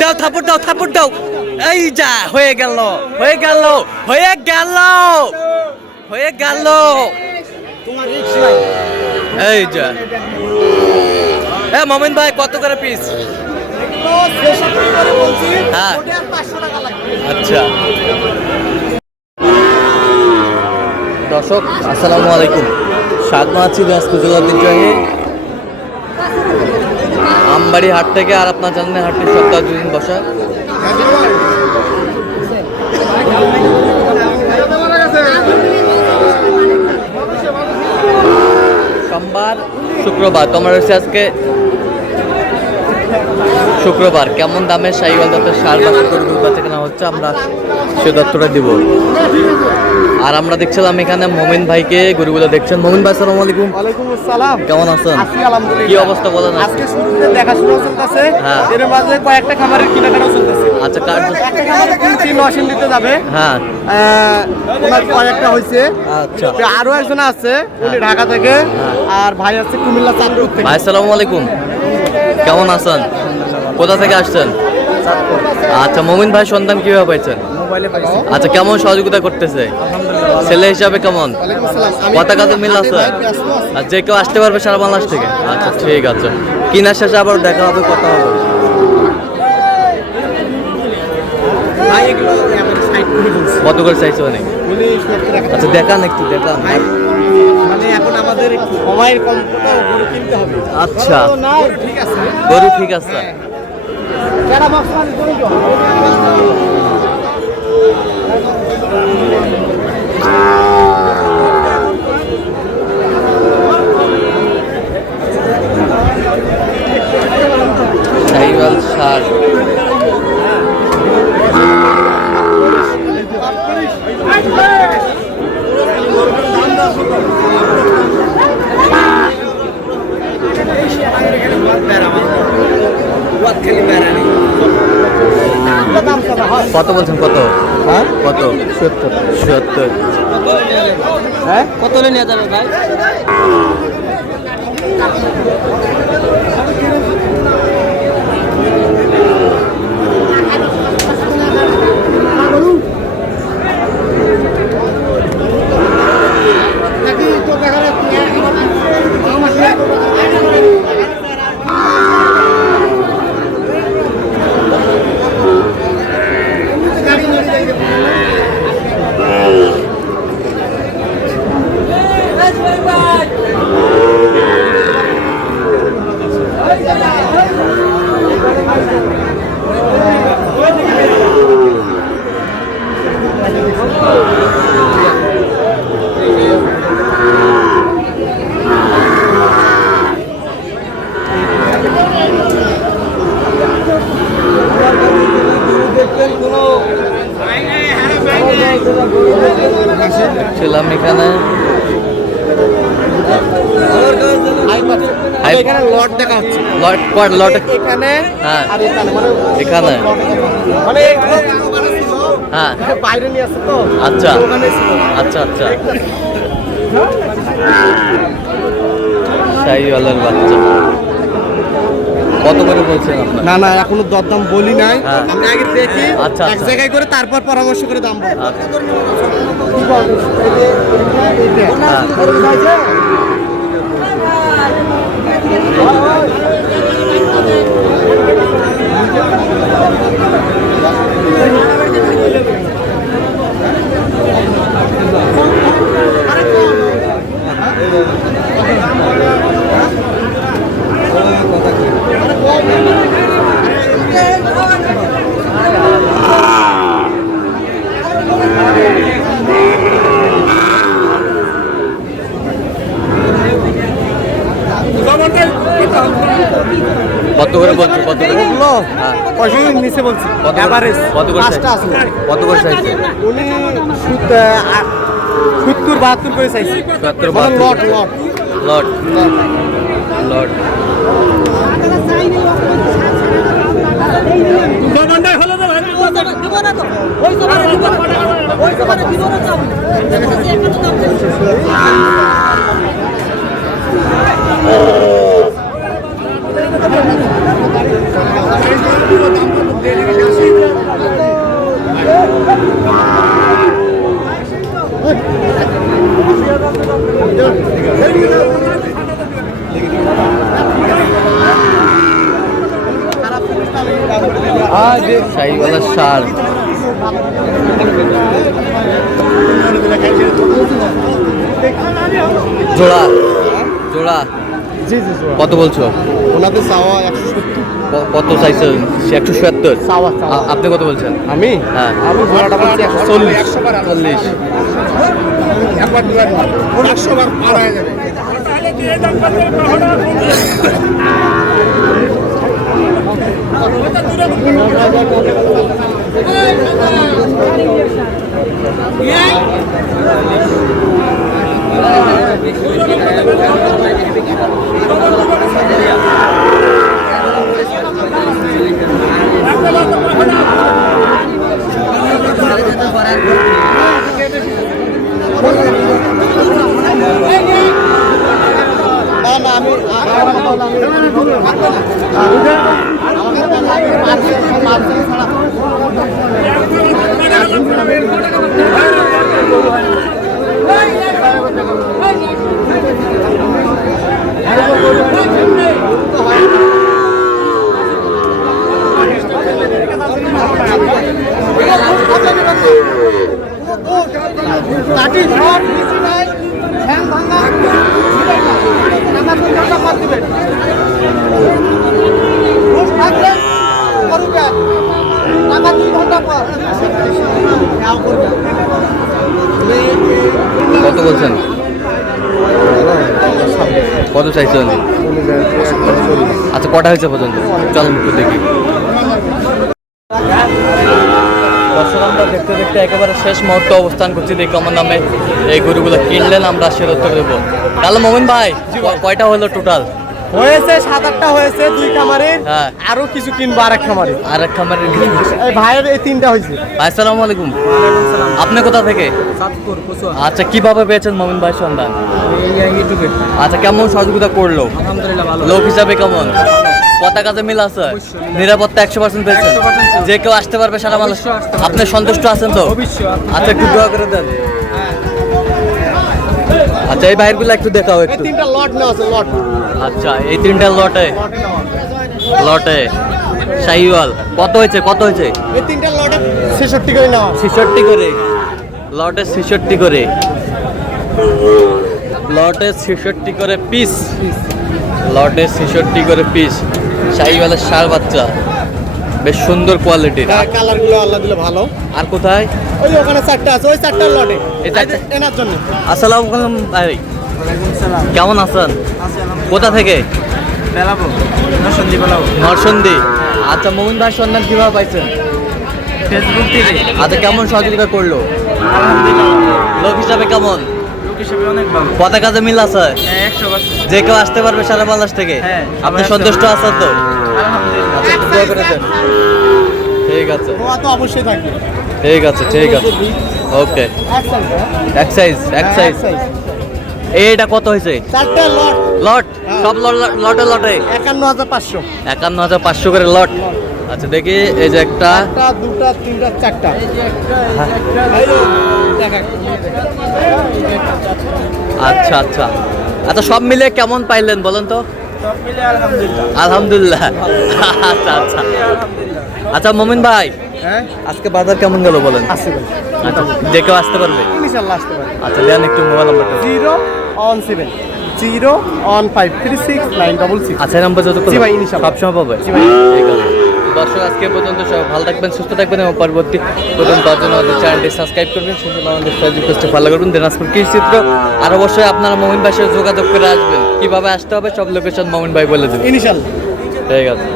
দাও থাপড় দাও এই যা হয়ে গেল এই যা মোমিন ভাই কত করে পিস? হ্যাঁ আচ্ছা দর্শক আসসালামু আলাইকুম, স্বাগত আছি দিনাজপুর জেলার ঐতিহ্যবাহী আমবাড়ি হাট থেকে। আর আপনার জানেন হাটটি সপ্তাহে 2 দিন বসা। সোমবার শুক্রবার তোমরা রয়েছে আজকে শুক্রবার। কেমন দামে শাহিওয়াল জাতের ষাঁড় বাছুর গরু বেচা কেনা হচ্ছে আমরা সে তথ্যটা দিব। আর আমরা দেখছিলাম এখানে মোমিন ভাইকে গরুগুলো দেখছেন। মোমিন ভাই আসসালামু আলাইকুম। ওয়ালাইকুম আসসালাম। কেমন আছেন? আছি আলহামদুলিল্লাহ। কি অবস্থা বলেন? আজকে শুরুতে দেখাশোনা চলতেছে, হ্যাঁ। এর মাঝে কয়েকটা খামারের কেনাকাটা চলতেছে। আচ্ছা কার একটা খামারে কিনছি নসিন দিতে যাবে, হ্যাঁ ওনার কয়েকটা হয়েছে। আচ্ছা আরো একজন আছে উনি ঢাকা থেকে, আর ভাই আছে কুমিল্লা চাঁদপুর থেকে। ভাই আসসালামু আলাইকুম, কেমন আছেন? কোথা থেকে আসছেন? আচ্ছা মোমিন ভাই সন্ধান কিভাবে পাইছেন? মোবাইলে পাইছি। আচ্ছা কেমন সহযোগিতা করতেছে? ছেলে হিসাবে কেমন? কথা কাজে মিল আছে? আর যে কেউ আসতে পারবে সারা বাংলাদেশ থেকে? আচ্ছা ঠিক আছে, কিনার শেষে আবার দেখা হবে, কথা হবে। কত করে চাইছে মানে? আচ্ছা দেখান একটু দেখান। মানে এখন আমাদের একটু সময়ের কম, কোথাও গরু কিনতে হবে। আচ্ছা ঠিক আছে, গরু ঠিক আছে। শাহিওয়াল ষাঁড় কত বলছেন? কত? হ্যাঁ কত? 70। হ্যাঁ কত নিয়ে যাবে ভাই? ছিলাম এখানে এখানে লট দেখা হচ্ছে। লট এখানে হ্যাঁ আর এখানে মানে এখানে মানে হ্যাঁ বাইরে নিয়ে আসছে তো। আচ্ছা ওখানে ছিল। আচ্ছা আচ্ছা শাহিওয়ালের বাচ্চা কত করে বলছেন আপনার? না না এখনো দরদাম বলি নাই, হ্যাঁ। আমি আগে দেখি আচ্ছা, এক আচ্ছা। জায়গায় করে তারপর পরামর্শ করে দাম বলবো। আচ্ছা। কি বলবো? কত করে বলছো? কত করে? ওগুলো হ্যাঁ পয়সা নিচে বলছি, কত করে? এভারেজ কত করে পাঁচটা আছে। কত করে চাইছে? উনি 70-72 করে চাইছি। 70, মানে 72 লট লট লট লট শাহিওয়ালা ষাঁড় জোড়া জোড়া জি জি জি কত বলছো? ওনাদের চাওয়া 170। কত চাইছেন? 177। চাওয়া চাওয়া। আপনি কত বলছেন? আমি হ্যাঁ আমি ঘোড়াটা বলছি 140। 40। একবার 100 বার পার হয়ে যাবে। না আমি কত বলছেন? কত চাইছেন? আচ্ছা কটা হয়েছে পর্যন্ত? চল একটু দেখি। দর্শক আমরা দেখতে দেখতে একেবারে শেষ মুহূর্তে অবস্থান করছি। দেখি আমার নামে এই গরুগুলো কিনলেন, আমরা সে উত্তর দেবো। তাহলে মোমিন ভাই কয়টা হলো টোটাল? হয়েছে 7-8টা হয়েছে 2 খামারের। হ্যাঁ আরো কিছু কিনবো আরেক খামারে। আর এক খামারের এই ভাইয়ের এই 3টা হয়েছে। ভাই আসসালামু আলাইকুম। আপনি কোথা থেকে? চাঁদপুর কচুয়া। আচ্ছা কিভাবে পেয়েছেন মোমিন ভাই সন্ধান? ইউটিউবে। আচ্ছা কেমন সহযোগিতা করলো? আলহামদুলিল্লাহ ভালো। লোক হিসাবে কেমন? পতাকাতে মিল আছে? নিরাপত্তা 100% পেয়েছেন? 100% যে কেউ আসতে পারবে সারা মানুষ? অবশ্যই আসতে পারবে। আপনি সন্তুষ্ট আছেন তো? অবশ্যই। আচ্ছা একটু দোয়া করে দেন। আচ্ছা এই বাইরগুলো একটু দেখাও এই একটু। 3টা লট নেওয়া আছে লট। আচ্ছা এই 3টা লটে শাহিওয়াল কত হয়েছে? কত হয়েছে? এই 3টা লটে 66 করে নেওয়া। 66 করে লটে, 66 করে লটে, 66 করে পিস। লটে 66 করে পিস শাহিওয়ালের ষাঁড় বাচ্চা, বেশ সুন্দর কোয়ালিটির। কালার গুলো আল্লাহ দিলে ভালো। আর কোথায়? ওই ওখানে 4টা আছে, ওই 4টার লটে। এই 4টা এনার জন্য। আসসালামু আলাইকুম ভাই, ওয়ালাইকুম সালাম। কেমন আছেন? কোথা থেকে? বেলাবো নরসিংদী বেলাবো। নরসিংদী। আচ্ছা মোমিন ভাই সন্ধান কিভাবে পাইছেন? ফেসবুক থেকে। আচ্ছা কেমন সহযোগিতা করলো? আলহামদুলিল্লাহ লোক হিসাবে কেমন? লোক হিসেবে অনেক ভালো। পতাকাতে মিল আছে? হ্যাঁ 100%। যে কেউ আসতে পারবে সারা বাংলাদেশ থেকে? হ্যাঁ, আপনি সবাই সন্তুষ্ট আছেন তো? আলহামদুলিল্লাহ। আচ্ছা একটু দোয়া করে দেন। ঠিক আছে দোয়া তো অবশ্যই থাকবে। ঠিক আছে ঠিক আছে ওকে। এক সাইজ এইটা কত হয়েছে? 4টা লট। লট সব লটে লটে 51,500। 51,500 করে লট। আচ্ছা দেখি এই যে একটা, 1টা 2টা 3টা 4টা। এই যে একটা দেখা। আচ্ছা আচ্ছা আচ্ছা সব মিলিয়ে কেমন পাইলেন বলেন তো? সব মিলে আলহামদুলিল্লাহ। আলহামদুলিল্লাহ। আচ্ছা আচ্ছা আচ্ছা মোমিন ভাই হ্যাঁ আজকে বাজার কেমন গেল বলেন? আছে ভাই। আচ্ছা যে কেউ আসতে পারবে? ইনশাআল্লাহ আসতে পারে। আচ্ছা দেন একটু মোবাইল নাম্বারটা। 017 01536 আচ্ছা নাম্বার যত জি ভাই, ইনশাআল্লাহ। সবসময় পাবে। জি ভাই। ঠিক আছে দর্শক আজকে পর্যন্ত সব ভালো থাকবেন, সুস্থ থাকবেন এবং পরবর্তী প্রথম পাওয়ার জন্য আমাদের চ্যানেলটি সাবস্ক্রাইব করবেন, সুন্দর আমাদের ফেসবুক পেজটি ফলো করবেন দিনাজপুর কৃষি চিত্র। আর অবশ্যই আপনারা মোমিন ভাইয়ের সাথে যোগাযোগ করে আসবেন। কিভাবে আসতে হবে সব লোকেশন মোমিন ভাই বলে দেবেন। ইনশাআল্লাহ। ঠিক আছে।